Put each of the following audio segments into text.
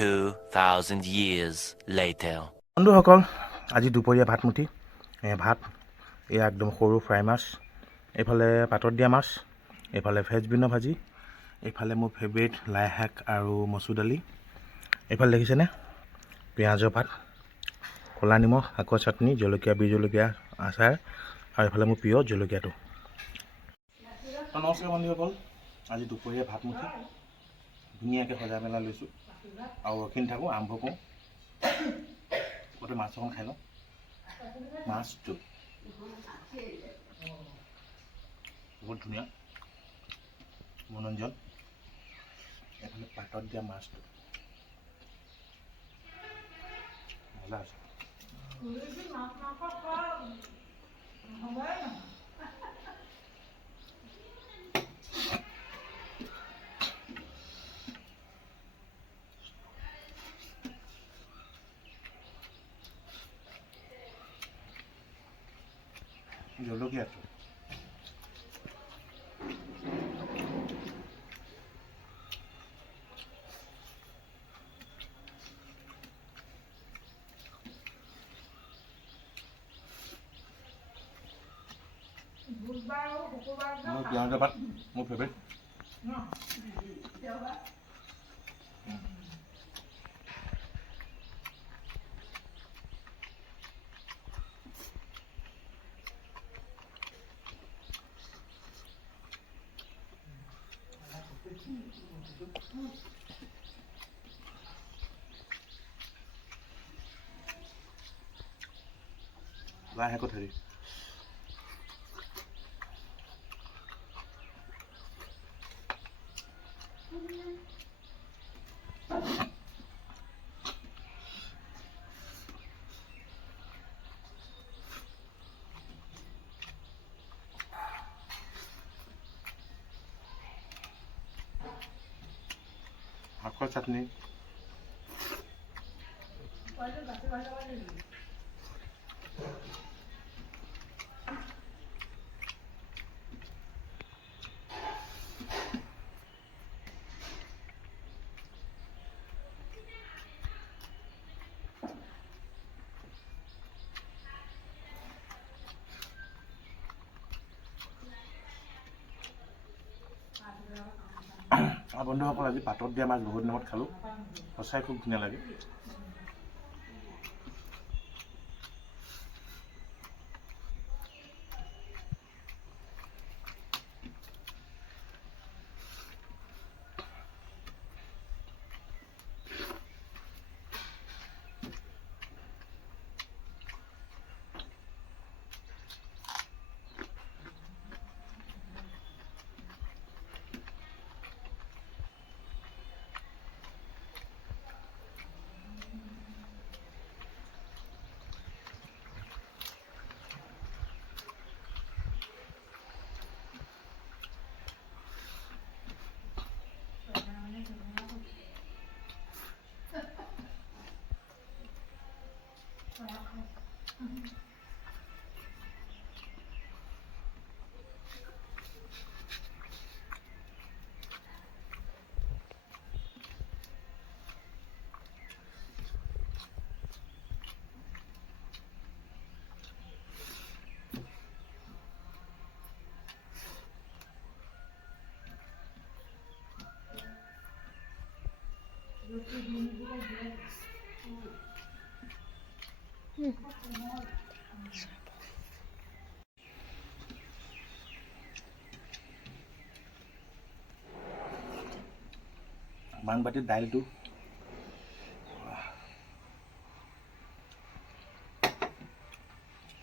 2,000 years later. বন্ধুসকল আজি দুপৰীয়া ভাতমুঠি ভাত এয়া একদম সৰু ফ্ৰাই মাছ, এইফালে পাতত দিয়া মাছ, এইফালে ফ্ৰেঞ্চবিনৰ ভাজি, এইফালে মোৰ ফেভৰেট লাই শাক আৰু মচুৰ দালি, এইফালে দেখিছেনে পিঁয়াজৰ ভাত, ক'লা নিমখ, শাকৰ চাটনি, জলকীয়া বিহ জলকীয়া আচাৰ আৰু এইফালে মোৰ প্ৰিয় জলকীয়াটো। নমস্কাৰ বন্ধুসকল, আজি দুপৰীয়া ভাতমুঠি ধুনীয়াকৈ সজাই পেলাই লৈছোঁ আৰু ৰখি নাথাকোঁ, আৰম্ভ কৰোঁ। গোটেই মাছ অকণ খাই লওঁ। মাছটো বহুত ধুনীয়া মনোৰঞ্জন। এইফালে পাতত দিয়া মাছটো মজা আছে। জলকীয়াটো মোৰ পিঁয়াজৰ ভাত মোৰ ফেভৰেট। লাই শাকত হেৰি শাকৰ চাটনি, বন্ধুসকল আজি পাতত দিয়া মাছ বহুত দিনত খালোঁ, সঁচাই খুব ধুনীয়া লাগে। বানবাটিত দাইলটো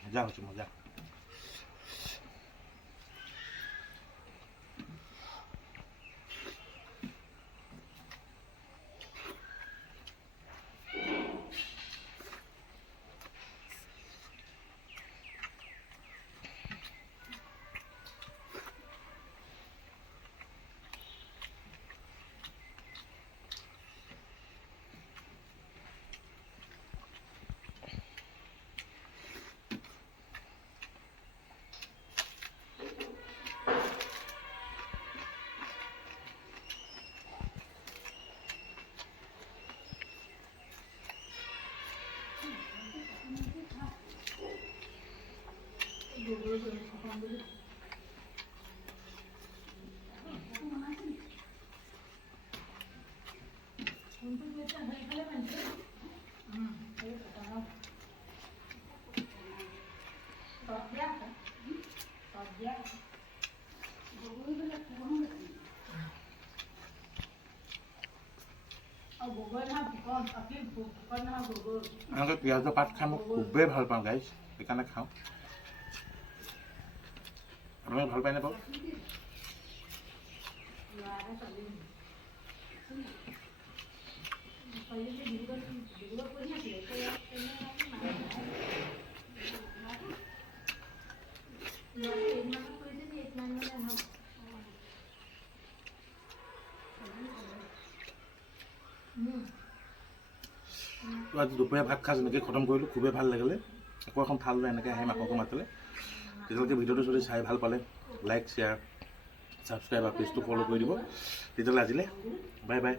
মজা হৈছে, মজা। এনেকৈ পিঁয়াজৰ পাত খাই মই খুবেই ভাল পাওঁ গাইজ, সেইকাৰণে খাওঁ। আপোনালোকে ভাল পায়নে বাৰু? আজি দুপৰীয়া ভাত খাই যেনেকৈ খতম কৰিলোঁ, খুবেই ভাল লাগিলে। আকৌ এখন থাল লৈ এনেকৈ আহিম আকৌ মাতিলে। তেতিয়ালৈকে ভিডিঅ'টো যদি চাই ভাল পালে লাইক, শ্বেয়াৰ, ছাবস্ক্ৰাইব আৰু পেজটো ফ'ল' কৰি দিব। তেতিয়াহ'লে আজিলৈ বাই বাই।